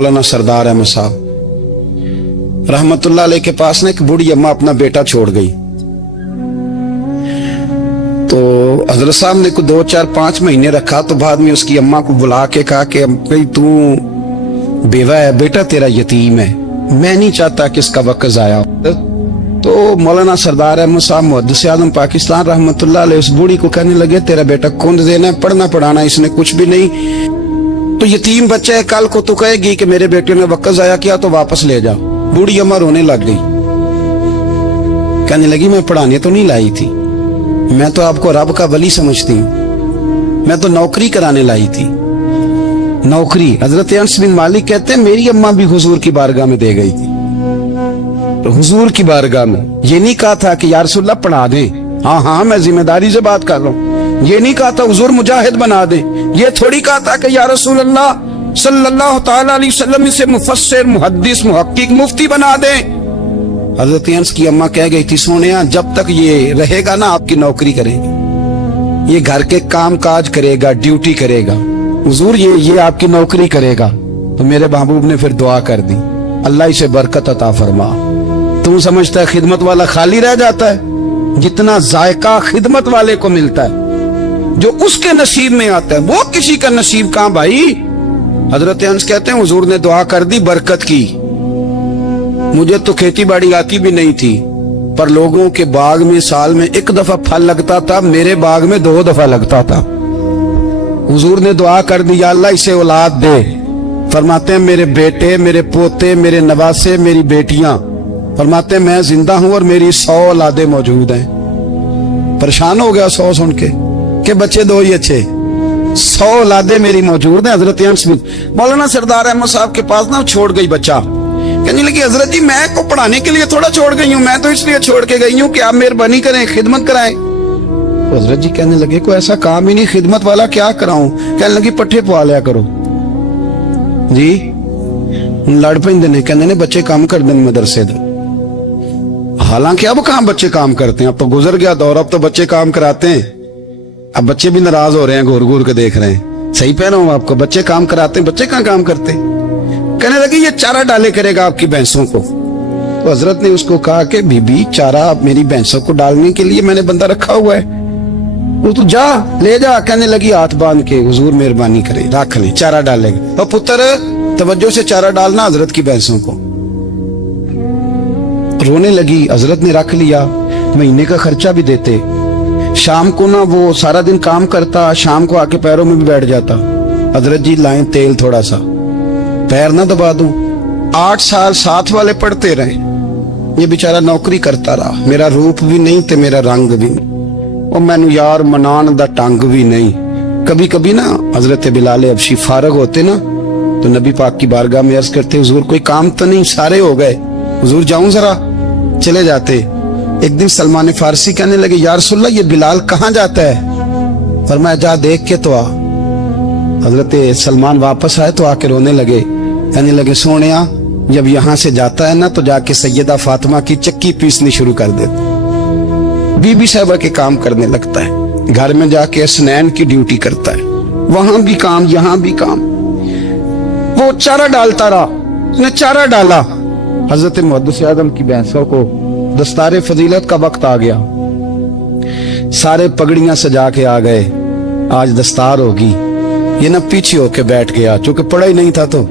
मौलाना सरदार अहमद साहब रहमतुल्लाह अलैह के पास ना एक बूढ़ी अम्मा अपना बेटा छोड़ गई। तो हजरत साहब ने को 2, 4, 5 महीने रखा। तो बाद में उसकी अम्मा को बुला के कहा कि भाई तू बेवा है, बेटा तेरा यतीम है, मैं नहीं चाहता कि इसका वक्त जाया हो। तो मौलाना सरदार अहमद साहब मुहद्दिस आज़म पाकिस्तान रहमतुल्लाह अलैह उस बूढ़ी को कहने लगे तेरा बेटा कौन देना है, पढ़ना पढ़ाना इसने कुछ भी नहीं, तो यतीम बच्चा है, कल को तो कहेगी कि मेरे बेटे ने वक्त जाया किया तो वापस ले जा। बूढ़ी अम्मा रोने लग गई, कहने लगी मैं पढ़ाने तो नहीं लाई थी, मैं तो आपको रब का वली समझती हूँ, मैं तो नौकरी कराने लाई थी। नौकरी हजरत अनस बिन मालिक कहते हैं मेरी अम्मा भी हुजूर की बारगाह में दे गई थी। तो हुजूर की बारगाह में ये नहीं कहा था कि या रसूलल्लाह पढ़ा दे, हाँ हाँ मैं जिम्मेदारी से बात कर रहा हूँ, ये नहीं कहा था हुजूर मुजाहिद बना दे, ये थोड़ी कहा था कि या रसूलल्लाह सल्लल्लाहु तआला अलैहि वसल्लम इसे मुफस्सिर मुहद्दिस मुहक्किक मुफ्ती बना दे। हजरत अनस की अम्मा कह गई थी सोनिया जब तक ये रहेगा ना आपकी नौकरी करेगी, ये घर के काम काज करेगा, ड्यूटी करेगा, हुजूर ये आपकी नौकरी करेगा। तो मेरे महबूब ने फिर दुआ कर दी, अल्लाह इसे बरकत अता फरमा। तू समझता है खिदमत वाला खाली रह जाता है? जितना जायका खिदमत वाले को मिलता है, जो उसके नसीब में आता है, वो किसी का नसीब कहां भाई। हजरत अनस कहते हैं हुजूर ने दुआ कर दी, बरकत की। मुझे तो खेती बाड़ी आती भी नहीं थी, पर लोगों के बाग में साल में 1 दफा फल लगता था, मेरे बाग में 2 दफा लगता था। हुजूर ने दुआ कर दी अल्लाह इसे औलाद दे। फरमाते हैं मेरे बेटे, मेरे पोते, मेरे नवासे, मेरी बेटियां, फरमाते हैं मैं जिंदा हूं और मेरी 100 औलादे मौजूद हैं। परेशान हो गया 100 सुन के बच्चे 2 ही अच्छे, 100 औलादे मेरी मौजूद हैं। हजरत अनस बिन मौलाना सरदार अहमद साहब के पास ना छोड़ गई बच्चा, कहने लगी हजरत जी मैं को पढ़ाने के लिए थोड़ा छोड़ गई हूँ, मैं तो इसलिए छोड़ के गई हूँ कि आप मेहरबानी करें खिदमत कराएं। हजरत जी कहने लगे कोई ऐसा काम ही नहीं, खिदमत वाला क्या कराऊं। कहने लगी पट्ठे पवा लिया करो जी। लड़ पेंदे ने, कहने ने बच्चे काम कर दें मदरसे दे। हालांकि अब कहां बच्चे काम करते हैं, अब तो गुजर गया दौर, अब तो बच्चे काम कराते हैं। अब बच्चे भी नाराज हो रहे हैं, घूर घूर के देख रहे हैं। सही कह रहा हूं आपको, बच्चे काम कराते हैं, बच्चे कहां काम करते। कहने लगे ये चारा डाले करेगा आपकी भैंसों को। तो हजरत ने उसको कहा कि बीबी चारा मेरी भैंसों को डालने के लिए मैंने बंदा रखा हुआ है, वो तू जा ले जा। कहने लगी हाथ बांध के हुजूर मेहरबानी करे रख ले, चारा डालेगा। तो पुत्र तवज्जो से चारा डालना हजरत की भैंसों को। रोने लगी, हजरत ने रख लिया, महीने का खर्चा भी देते। शाम को ना वो सारा दिन काम करता, शाम को आके पैरों में भी बैठ जाता। हजरत जी लाएं तेल थोड़ा सा, पैर ना दबा दूं। 8 साल साथ वाले पढ़ते रहे, ये बेचारा नौकरी करता रहा, मेरा रूप भी नहीं ते मेरा रंग भी नहीं, और मैनू यार मनान दा टंग भी नहीं। कभी कभी ना हजरत बिलाल हबशी फारग होते ना तो नबी पाक की बारगाह में अर्ज करते हुजूर कोई काम तो नहीं, सारे हो गए, हुजूर जाऊं जरा, चले जाते। एक दिन सलमान फारसी कहने लगे या रसूलल्लाह ये बिलाल कहाँ जाता है। फरमाया जा देख के तो आ। हजरत सलमान वापस आए तो आके रोने लगे, कहने लगे सोनिया जब यहाँ से जाता है ना तो जाके सैयदा फातिमा की चक्की पीसनी शुरू कर देता, बीबी साहबा के काम करने लगता है, घर में जाके स्नैन की ड्यूटी करता है, वहां भी काम यहाँ भी काम। वो चारा डालता रहा, उसने चारा डाला। हजरत मुहद्दिस आज़म की भैंसों को दस्तारे फजीलत का वक्त आ गया, सारे पगड़ियां सजा के आ गए, आज दस्तार होगी। ये ना पीछे होके बैठ गया, चूंकि पढ़ा ही नहीं था तो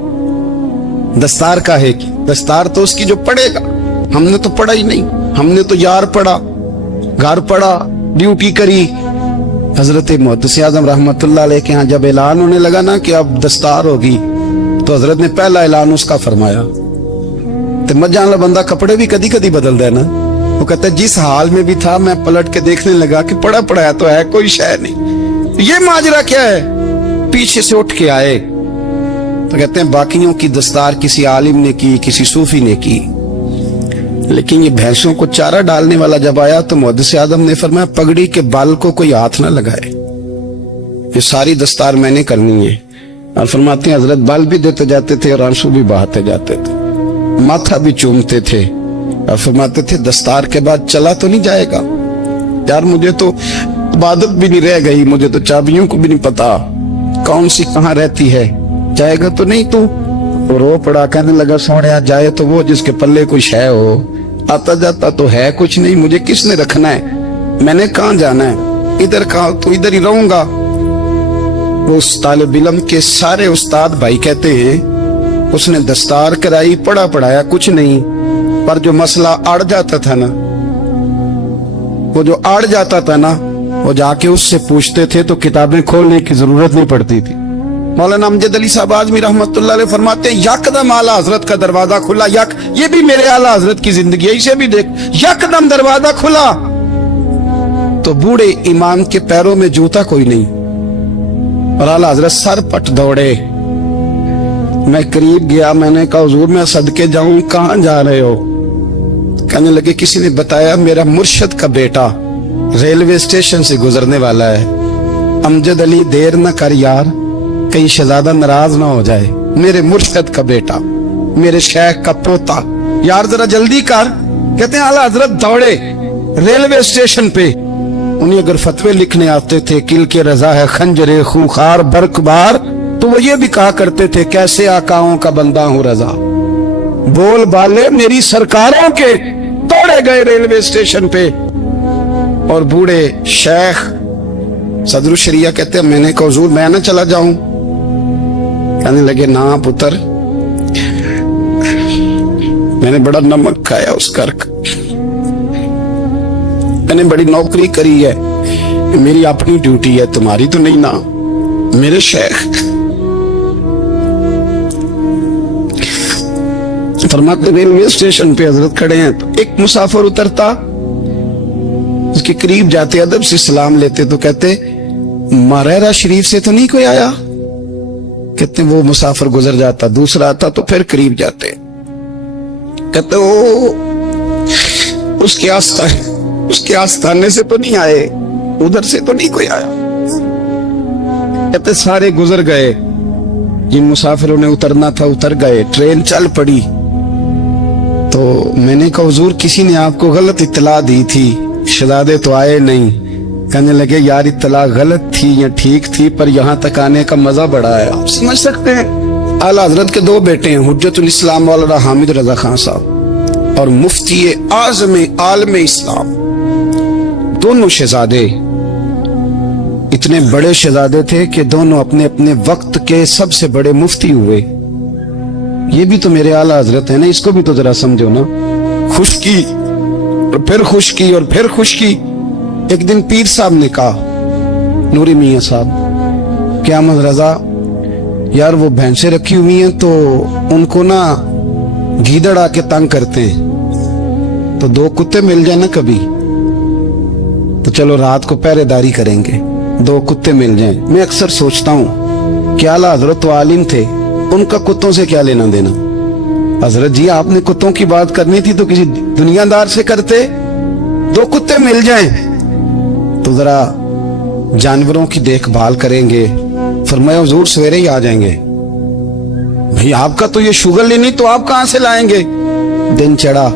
दस्तार का है कि दस्तार तो उसकी जो पढ़ेगा, हमने तो पढ़ा ही नहीं, हमने तो यार पढ़ा, घर पढ़ा, ड्यूटी करी। हजरत मुहद्दिस आज़म रहमतुल्लाह अलैह के यहाँ जब ऐलान होने लगा ना कि अब दस्तार होगी, तो हजरत ने पहला ऐलान उसका फरमाया। तो मजान वाला बंदा कपड़े भी कदी कदी बदल देना, वो कहता है जिस हाल में भी था मैं पलट के देखने लगा कि पढ़ा पढ़ाया तो है, कोई शय नहीं, ये माजरा क्या है। पीछे से उठ के आए तो कहते हैं बाकियों की दस्तार किसी आलिम ने की, किसी सूफी ने की, लेकिन ये भैंसों को चारा डालने वाला जब आया तो मुहद्दिस आज़म ने फरमाया पगड़ी के बाल को कोई हाथ ना लगाए, ये सारी दस्तार मैंने करनी है। और फरमाते हैं हजरत बाल भी देते जाते थे और आंसू भी बहाते जाते थे, माथा भी चूमते थे, और फरमाते थे दस्तार के बाद चला तो नहीं जाएगा यार, मुझे तो इबादत भी नहीं रह गई, मुझे तो चाबियों को भी नहीं पता कौन सी कहाँ रहती है, जाएगा तो नहीं तू। वो रो पड़ा, कहने लगा सोनिया जाए तो वो जिसके पल्ले कुछ है हो, आता जाता तो है कुछ नहीं, मुझे किसने रखना है, मैंने कहाँ जाना है, इधर कहाँ तो इधर ही रहूंगा। वो उस तालिब इल्म के सारे उस्ताद भाई कहते हैं उसने दस्तार कराई, पढ़ा पढ़ाया कुछ नहीं, पर जो मसला अड़ जाता था ना, वो जो अड़ जाता था ना, वो जाके उससे पूछते थे तो किताबें खोलने की जरूरत नहीं पड़ती थी। मौलाना अमजद अली साहब आजमी रहमतुल्लाह अलैह फरमाते हैं यकदम आला हजरत का दरवाजा खुला, ये भी मेरे आला हजरत की जिंदगी है, इसे भी देख, यकदम दरवाजा खुला तो बूढ़े इमाम के पैरों में जूता कोई नहीं, और आला हजरत सर पट दौड़े। मैं करीब गया, मैंने कहा हुजूर मैं सदके जाऊं, कहां जा रहे हो? कहने लगे किसी ने बताया मेरा मुर्शद का बेटा रेलवे स्टेशन से गुजरने वाला है, अमजद अली देर न कर यार, कहीं शहजादा नाराज ना हो जाए, मेरे मुर्शद का बेटा, मेरे शेख का पोता, यार जरा जल्दी कर। कहते हैं आला हजरत दौड़े रेलवे स्टेशन पे। उन्हें अगर फतवे लिखने आते थे किल के रजा है खंजरे खूंखार बरकबार, तो वो ये भी कहा करते थे कैसे आकाओं का बंदा हूं रजा, बोल बाले मेरी सरकारों के। दौड़े गए रेलवे स्टेशन पे, और बूढ़े शेख सदरुल शरिया कहते हैं मैंने कहा हुजूर मैं ना चला जाऊं? कहने लगे ना पुत्र, मैंने बड़ा नमक खाया उस घर का, मैंने बड़ी नौकरी करी है, मेरी अपनी ड्यूटी है, तुम्हारी तो नहीं ना। मेरे शेख फरमाते रेलवे स्टेशन पे हजरत खड़े हैं तो एक मुसाफिर उतरता, उसके करीब जाते अदब से सलाम लेते तो कहते मारेरा शरीफ से तो नहीं कोई आया? कहते वो मुसाफिर गुजर जाता, दूसरा आता तो फिर करीब जाते, कहते वो उसके आस्थाने से तो नहीं आए, उधर से तो नहीं कोई आया। कहते सारे गुजर गए, जिन मुसाफिरों ने उतरना था उतर गए, ट्रेन चल पड़ी। तो मैंने कहा हुजूर किसी ने आपको गलत इत्तला दी थी, शहजादे तो आए नहीं। कहने लगे यार इत्तला गलत थी या ठीक थी, पर यहाँ तक आने का मजा बड़ा है, आप समझ सकते हैं। आला हजरत के दो बेटे हैं, हुज्जतुल इस्लाम मौलाना हामिद रजा खान साहब और मुफ्ती आज़म आलम इस्लाम। दोनों शहजादे इतने बड़े शहजादे थे कि दोनों अपने अपने वक्त के सबसे बड़े मुफ्ती हुए। ये भी तो मेरे आला हजरत है ना, इसको भी तो जरा समझो ना। खुशकी और फिर खुशकी और फिर खुशकी। एक दिन पीर साहब ने कहा नूरी मियां साहब क्या अहमद रजा यार वो भैंसे रखी हुई हैं तो उनको ना गीदड़ आके तंग करते हैं, तो दो कुत्ते मिल जाए ना कभी, तो चलो रात को पहरेदारी करेंगे, दो कुत्ते मिल जाएं। मैं अक्सर सोचता हूँ क्या आला हजरत तो आलिम थे, उनका कुत्तों से क्या लेना देना। हजरत जी आपने कुत्तों की बात करनी थी तो किसी दुनियादार से करते, दो कुत्ते मिल जाएं तो जरा जानवरों की देखभाल करेंगे। फरमाया हुजूर सवेरे ही आ जाएंगे। भाई आपका तो ये शुगर नहीं तो आप कहां से लाएंगे। दिन चढ़ा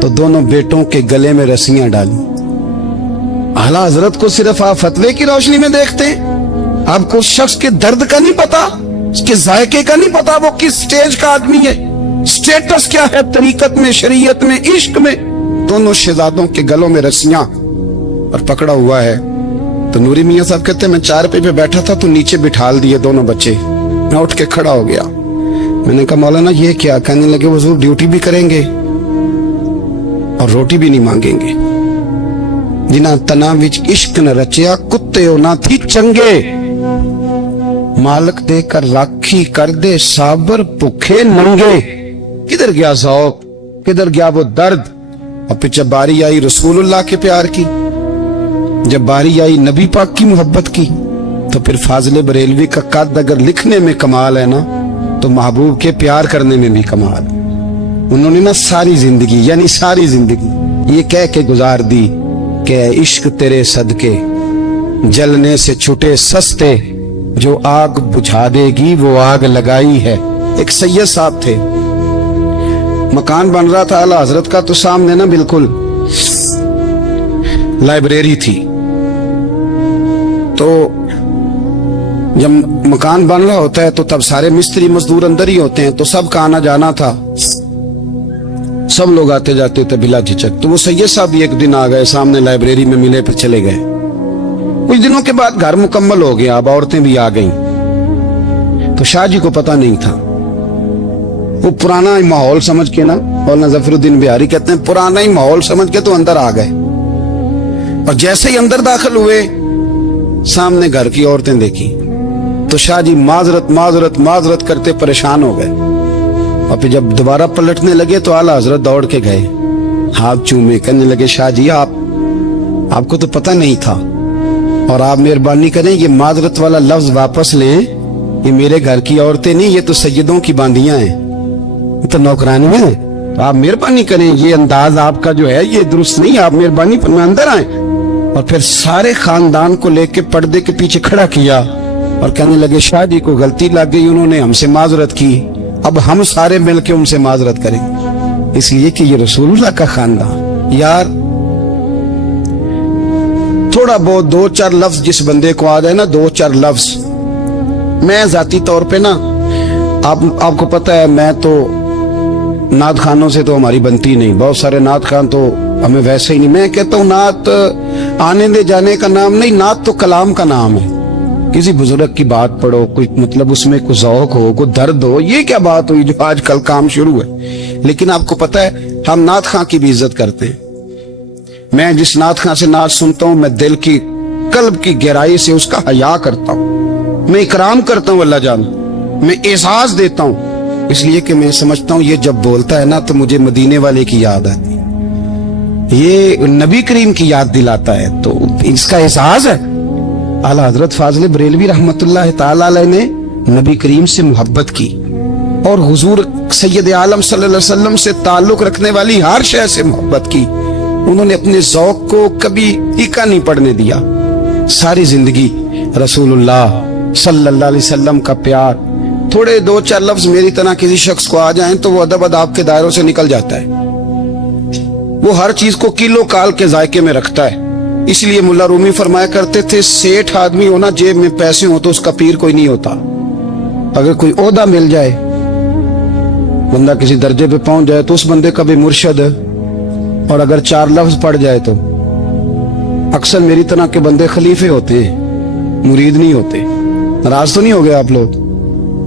तो दोनों बेटों के गले में रस्सियां डाली। आला हजरत को सिर्फ आप फतवे की रोशनी में देखते हैं, आपको उस शख्स के दर्द का नहीं पता, उसके जायके का नहीं पता, वो किस स्टेज का आदमी है, स्टेटस क्या है तरीकत में, शरीयत में, इश्क में। दोनों शहजादों के गलों में रस्सियां और पकड़ा हुआ है। तो नूरी मियां साहब कहते हैं मैं चारपाई पे बैठा था तो नीचे बिठाल दिए दोनों बच्चे। मैं उठ के खड़ा हो गया, मैंने कहा मौलाना ये क्या? कहने लगे हुजूर ड्यूटी भी करेंगे और रोटी भी नहीं मांगेंगे। जिन्हां तना विच इश्क न रचिया कुत्ते ना थी चंगे, मालक देकर राखी कर दे साबर भुखे नंगे। किधर गया ज़ौक़, किधर गया वो दर्द। और फिर जब बारी आई रसूलुल्लाह के प्यार की, जब बारी आई नबी पाक की मोहब्बत की, तो फिर फाजिल बरेलवी का कद अगर लिखने में कमाल है ना, तो महबूब के प्यार करने में भी कमाल। उन्होंने ना सारी जिंदगी यानी सारी जिंदगी ये कह के गुजार दी कि इश्क तेरे सदके जलने से छुटे सस्ते, जो आग बुझा देगी वो आग लगाई है। एक सैयद साहब थे, मकान बन रहा था आला हजरत का, तो सामने ना बिल्कुल लाइब्रेरी थी। तो जब मकान बन रहा होता है तो तब सारे मिस्त्री मजदूर अंदर ही होते हैं, तो सबका आना जाना था, सब लोग आते जाते थे बिला झिझक। तो वो सैयद साहब भी एक दिन आ गए, सामने लाइब्रेरी में मिले, फिर चले गए। कुछ दिनों के बाद घर मुकम्मल हो गया, अब औरतें भी आ गईं। तो शाह जी को पता नहीं था। वो पुराना माहौल समझ के ना, मौलाना जफरुद्दीन बिहारी कहते हैं, पुराना ही माहौल समझ के तो अंदर आ गए। और जैसे ही अंदर दाखिल हुए, सामने घर की औरतें देखी तो शाह जी माजरत माजरत माजरत करते परेशान हो गए। और फिर जब दोबारा पलटने लगे तो आला हजरत दौड़ के गए, हाथ चूमे, कहने लगे, शाह जी आपको तो पता नहीं था, और आप मेहरबानी करें ये माजरत वाला लफ्ज वापस लें। ये मेरे घर की औरतें नहीं, ये तो सैयदों की बांदियां हैं, ये तो नौकरानियां हैं। तो आप मेहरबानी करें, ये अंदाज आपका जो है ये दुरुस्त नहीं, आप मेहरबानी फरमाएं अंदर आए। और फिर सारे खानदान को लेके पर्दे के पीछे खड़ा किया और कहने लगे, शाह जी को गलती लग गई, उन्होंने हमसे माजरत की, अब हम सारे मिलके उनसे माजरत करें, इसलिए कि ये रसूलुल्लाह का खानदान। यार थोड़ा बहुत 2-4 लफ्ज जिस बंदे को आ जाए ना, 2-4 लफ्ज, मैं जाती तौर पे ना, आपको पता है, मैं तो नात खानों से तो हमारी बनती नहीं, बहुत सारे नात खान तो हमें वैसे ही नहीं। मैं कहता हूँ नात आने दे जाने का नाम नहीं, नात तो कलाम का नाम है। किसी बुजुर्ग की बात पढ़ो, कोई मतलब उसमें कोई ज़ौक़ हो, कोई दर्द हो, ये क्या बात हुई जो आजकल काम शुरू है। लेकिन आपको पता है हम नात खां की भी इज्जत करते हैं। मैं जिस नात खां से नात सुनता हूँ, मैं दिल की कल्ब की गहराई से उसका हया करता हूँ, मैं इकराम करता हूँ अल्लाह जान, मैं एहसास देता हूँ, इसलिए कि मैं समझता हूँ ये जब बोलता है ना तो मुझे मदीने वाले की याद आती है, ये नबी करीम की याद दिलाता है, तो इसका एहसास है। आला हजरत फाजिल बरेलवी रहमतुल्लाह ताला अलैह ने नबी करीम से मोहब्बत की और हुजूर सैयद आलम सल्लल्लाहु अलैहि वसल्लम से ताल्लुक रखने वाली हर शय से मोहब्बत की। उन्होंने अपने ज़ौक़ को कभी फीका नहीं पड़ने दिया। सारी जिंदगी रसूलुल्लाह सल्लल्लाहु अलैहि वसल्लम का प्यार। थोड़े 2-4 लफ्ज मेरी तरह किसी शख्स को आ जाएं तो वो अदब अदाब के दायरों से निकल जाता है। वो हर चीज को किलो काल के जायके में रखता है। इसलिए मुल्ला रूमी फरमाया करते थे, सेठ आदमी होना, जेब में पैसे हो तो उसका पीर कोई नहीं होता। अगर कोई ओहदा मिल जाए, बंदा किसी दर्जे पे पहुंच जाए तो उस बंदे का भी मुर्शद, और अगर 4 लफ्ज पढ़ जाए तो अक्सर मेरी तरह के बंदे खलीफे होते हैं, मुरीद नहीं होते। नाराज तो नहीं हो गए आप लोग?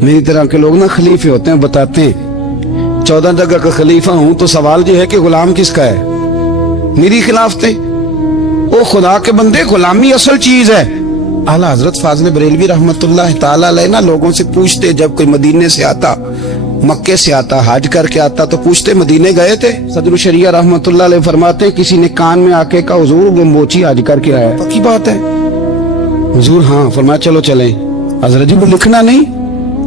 मेरी तरह के लोग ना खलीफे होते हैं, बताते हैं 14 जगह का खलीफा हूं तो सवाल ये है कि गुलाम किसका है? मेरी खिलाफ थे। ओ खुदा के बंदे, गुलामी असल चीज है। आला हजरत फाजिल बरेलवी रहमतुल्लाह ताला अलैह ना लोगों से पूछते, जब कोई मदीने से आता, मक्के से आता, हज करके आता तो पूछते मदीने गए थे? सदरुल शरिया रहमतुल्लाह अलैह फरमाते, किसी ने कान में आके कहा हुजूर वो मोची हज करके आया। पक्की बात है हुजूर? हाँ। फरमाया चलो चलें। हजरत जी को लिखना नहीं?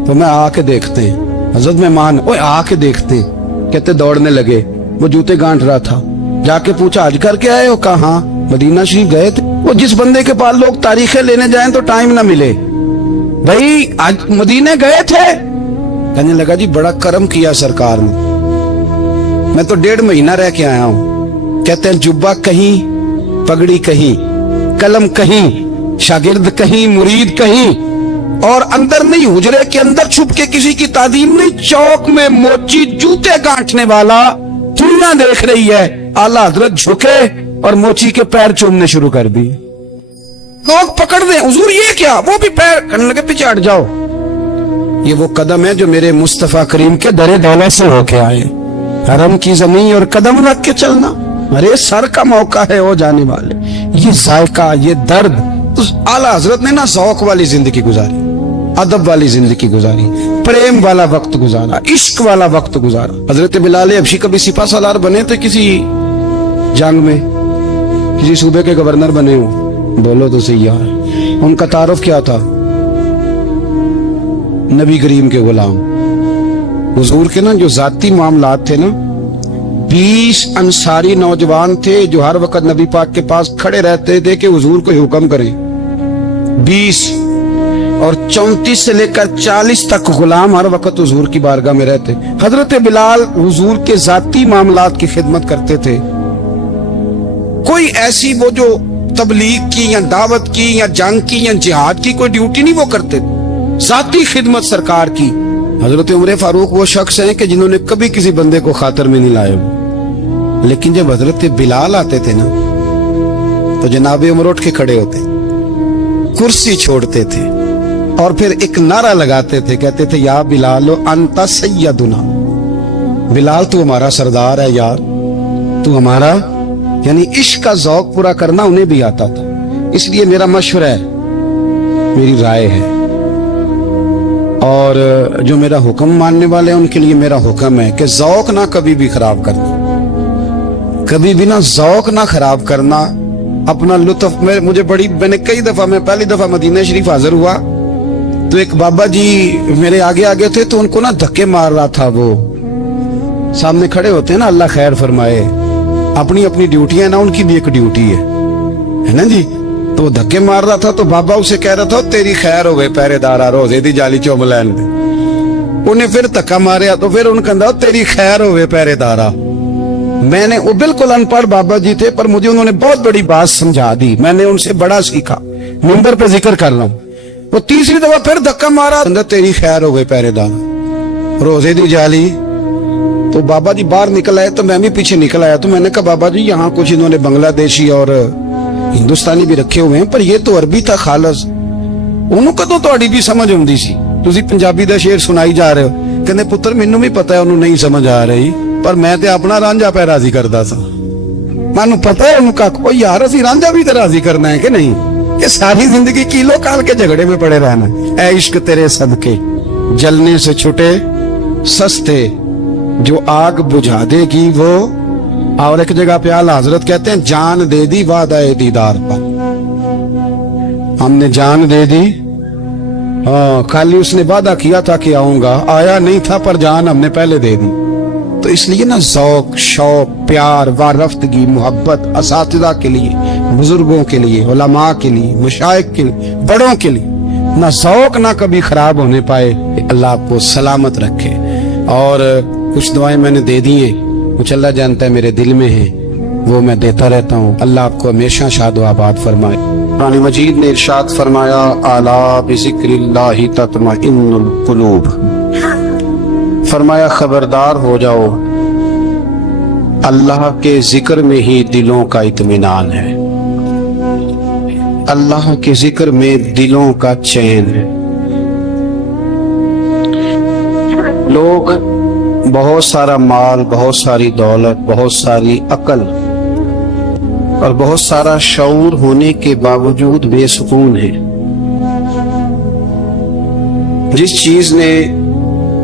तो मैं आके देखते हैं। हजरत मेहमान, ओए आके देखते हैं। कहते दौड़ने लगे, वो जूते गांठ रहा था। जाके पूछा हज करके आए हो? कहा हाँ। मदीना शरीफ गए थे? वो जिस बंदे के पास लोग तारीखें लेने जाएं तो टाइम ना मिले, भाई आज मदीने गए थे? कहने लगा जी बड़ा करम किया सरकार ने, मैं तो 1.5 महीना रह के आया हूं। कहते हैं जुब्बा कहीं, पगड़ी कहीं, कलम कहीं, शागिर्द कहीं, मुरीद कहीं, और अंदर नहीं, हुजरे के अंदर छुप के किसी की तादीम नहीं, चौक में मोची जूते गांठने वाला दुनिया देख रही है। आला हजरत झुके और मोची के पैर चूमने शुरू कर दिए। लोग पकड़ दें, हुजूर ये क्या? वो भी पैर करने लगे, पीछे हट जाओ। ये वो कदम है जो मेरे मुस्तफा करीम के दरे दौलत से होके आए। हरम की जमीन और कदम रख के चलना, अरे सर का मौका है हो जाने वाले। ये जायका, ये दर्द, तो आला हजरत ने ना ज़ौक़ वाली जिंदगी गुजारी, अदब वाली जिंदगी गुजारी, प्रेम वाला वक्त गुजारा, इश्क वाला वक्त गुजारा। हजरत बिलाल हबशी कभी सिपा सालार बने थे किसी जंग में, किसी सूबे के गवर्नर बने हो? बोलो तो सही यार। उनका तारुफ क्या था? नबी करीम के गुलाम। हुजूर के ना जो जाती मामलात थे ना, 20 अंसारी नौजवान थे जो हर वक्त नबी पाक के पास खड़े रहते थे कि हुजूर को हुक्म करें। 20 और 34 से लेकर 40 तक गुलाम हर वक्त हुजूर की बारगाह में रहते। हजरत बिलाल हुजूर के जाती मामलात की खिदमत करते थे। कोई ऐसी वो जो तबलीग की या दावत की या जंग की या जिहाद की कोई ड्यूटी नहीं वो करते थे। ذاتی خدمت سرکار کی. حضرت عمر فاروق وہ شخص ہیں کہ جنہوں نے کبھی کسی بندے کو خاطر میں نہیں لائے. لیکن جب حضرت بلال آتے تھے نا تو جناب عمر اٹھ کے کھڑے ہوتے, کرسی چھوڑتے تھے اور پھر ایک نعرہ لگاتے تھے, کہتے تھے یا بلال انت سیدنا, بلال تو ہمارا سردار ہے یار, تو ہمارا. یعنی عشق کا ذوق پورا کرنا انہیں بھی آتا تھا. اس لیے میرا مشورہ ہے, میری رائے ہے, اور جو میرا حکم ماننے والے ہیں ان کے لیے میرا حکم ہے کہ ذوق نہ کبھی بھی خراب کرنا, کبھی بھی نہ ذوق نہ خراب کرنا, اپنا لطف. میں نے کئی دفعہ, میں پہلی دفعہ مدینہ شریف حاضر ہوا تو ایک بابا جی میرے آگے آگے تھے, تو ان کو نا دھکے مار رہا تھا. وہ سامنے کھڑے ہوتے ہیں نا, اللہ خیر فرمائے, اپنی اپنی ڈیوٹی ہے نا, ان کی بھی ایک ڈیوٹی ہے نا جی. تو دھکے مار رہا تھا تو بابا اسے کہہ رہا تھا تیری خیر ہوئے پہرے دارا روزے دی جالی چوملین دے. انہیں پھر دھکا ماریا تو پھر ان کہا تیری خیر ہوئے پہرے دارا. میں نے, وہ بالکل ان پڑھ بابا جی تھے پر مجھے انہوں نے بہت بڑی بات سمجھا دی, میں نے ان سے بڑا سیکھا. منبر پہ ذکر کر رہا ہوں. وہ تیسری دفعہ پھر دھکا مارا, تیری خیر ہوئے پہرے دارا روزے دی جالی. تو بابا جی باہر نکل آئے تو میں بھی پیچھے نکل آیا. تو میں نے کہا بابا جی یہاں کچھ انہوں نے بنگلہ دیشی اور ہندوستانی بھی رکھے ہوئے ہیں, پر یہ تو عربی تھا خالص. انہوں کدوں تہاڈی بھی سمجھ ہوندی سی, تسی پنجابی دا شعر سنائی جا رہے ہو. کہندے پتر مینوں بھی پتہ ہے انہوں نہیں سمجھ آ رہی, پر میں تے اپنا رانجھا پہ راضی کردا سا. مانوں پتہ ہے انہوں کا کوئی یار اسی رانجھا بھی تے راضی کرنا ہے کہ نہیں, کہ ساری زندگی کیلو کال کے جھگڑے میں پڑے رہنا. اے عشق تیرے صدقے جلنے سے چھٹے سستے, جو آگ بجھا دے گی وہ. اور ایک جگہ پہ اعلیٰ حضرت کہتے ہیں جان دے دی وعدہ دیدار پر, ہم نے جان دے دی. ہاں خالی اس نے وعدہ کیا تھا کہ آؤں گا, آیا نہیں تھا, پر جان ہم نے پہلے دے دی. تو اس لیے نا ذوق, شوق, پیار, وارفتگی, محبت اساتذہ کے لیے, بزرگوں کے لیے, علماء کے لیے, مشائخ کے لیے, بڑوں کے لیے, نہ ذوق نہ کبھی خراب ہونے پائے. اللہ آپ کو سلامت رکھے. اور کچھ دعائیں میں نے دے دی ہیں, کچھ اللہ جانتا ہے میرے دل میں ہیں, وہ میں دیتا رہتا ہوں. اللہ آپ کو ہمیشہ شاد و آباد فرمائے. قرآن مجید نے ارشاد فرمایا الا بذکر اللہ تطمئن القلوب, فرمایا خبردار ہو جاؤ, اللہ کے ذکر میں ہی دلوں کا اطمینان ہے, اللہ کے ذکر میں دلوں کا چین ہے. لوگ بہت سارا مال, بہت ساری دولت, بہت ساری عقل اور بہت سارا شعور ہونے کے باوجود بے سکون ہیں. جس چیز نے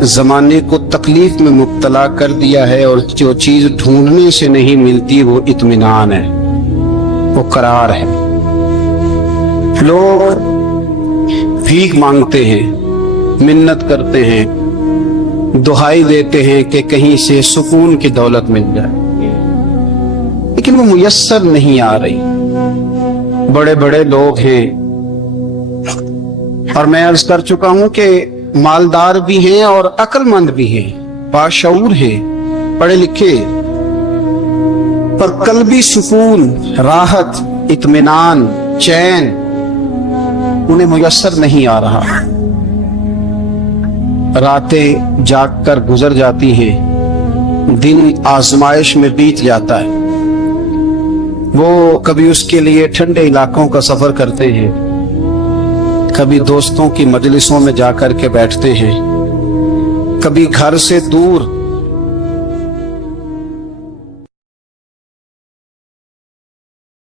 زمانے کو تکلیف میں مبتلا کر دیا ہے اور جو چیز ڈھونڈنے سے نہیں ملتی وہ اطمینان ہے, وہ قرار ہے. لوگ بھیک مانگتے ہیں, منت کرتے ہیں, دہائی دیتے ہیں کہ کہیں سے سکون کی دولت مل جائے, لیکن وہ میسر نہیں آ رہی. بڑے بڑے لوگ ہیں, اور میں عرض کر چکا ہوں کہ مالدار بھی ہیں اور عقل مند بھی ہیں, باشعور ہیں, پڑھے لکھے, پر قلبی سکون, راحت, اطمینان, چین انہیں میسر نہیں آ رہا. راتیں جاگ کر گزر جاتی ہیں, دن آزمائش میں بیت جاتا ہے. وہ کبھی اس کے لیے ٹھنڈے علاقوں کا سفر کرتے ہیں, کبھی دوستوں کی مجلسوں میں جا کر کے بیٹھتے ہیں, کبھی گھر سے دور